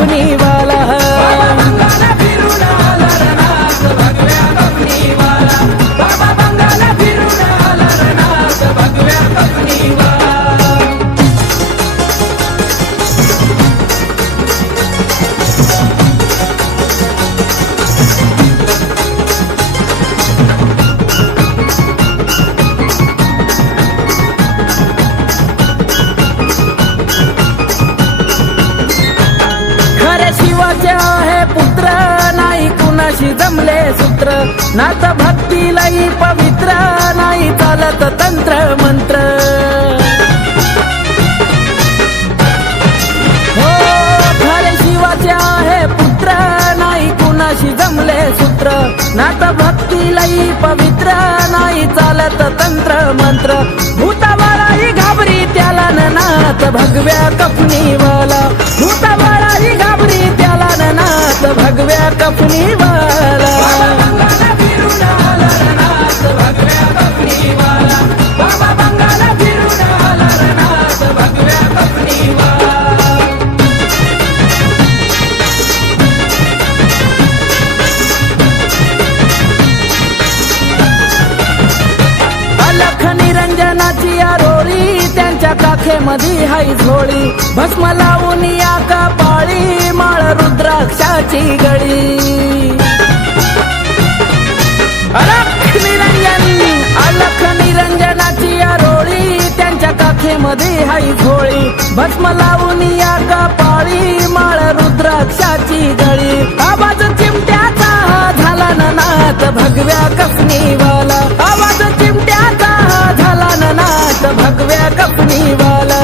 कफनीवाला शिवाचे आहे पुत्र नाही कुणाशी जमले सूत्र नात भक्तीलाही पवित्र नाही चालत तंत्र मंत्र हो खरे शिवाचे आहे पुत्र नाही कुणाशी जमले सूत्र नात भक्तीलाही पवित्र नाही चालत तंत्र मंत्र भूतावाळाही घाबरी त्याला नाथ भगव्या कफनीवाला भूतावाळाही घाबरी त्याला नाथ भगव्या कफनीवाला अलख निरंजनाची आरोळी त्यांच्या काखेमध्ये हाय झोळी भस्म लावून या कपाळी माळ रुद्राक्षाची गळी अलख निरंजनाची आरोळी त्यांच्या काखेमध्ये हाय झोळी भस्म लावून या कपाळी माळ रुद्राक्षाची गळी आवाज चिमट्याचा झाला नाथ भगव्या कफनीवाला आवाज चिमट्याचा झाला नाथ भगव्या कफनीवाला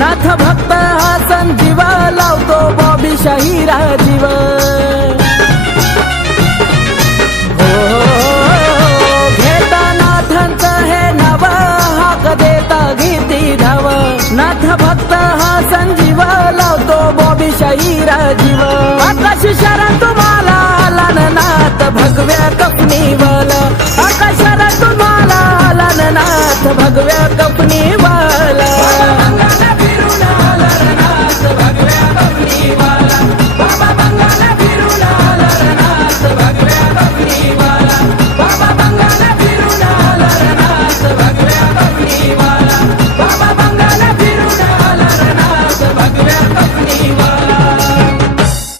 नाथ भक्त हा संजीव लावतो बॉबी शाहीरा जीव घेता नाथांचं हे नाव हाक देता गीती धाव नाथ भक्त हा संजीव लावतो बॉबी शाहीरा जीव आकाश शरण तुम्हाला आला नाथ भगव्या कफनीवाला आकाश शरण तुम्हाला आला नाथ भगव्या कफनी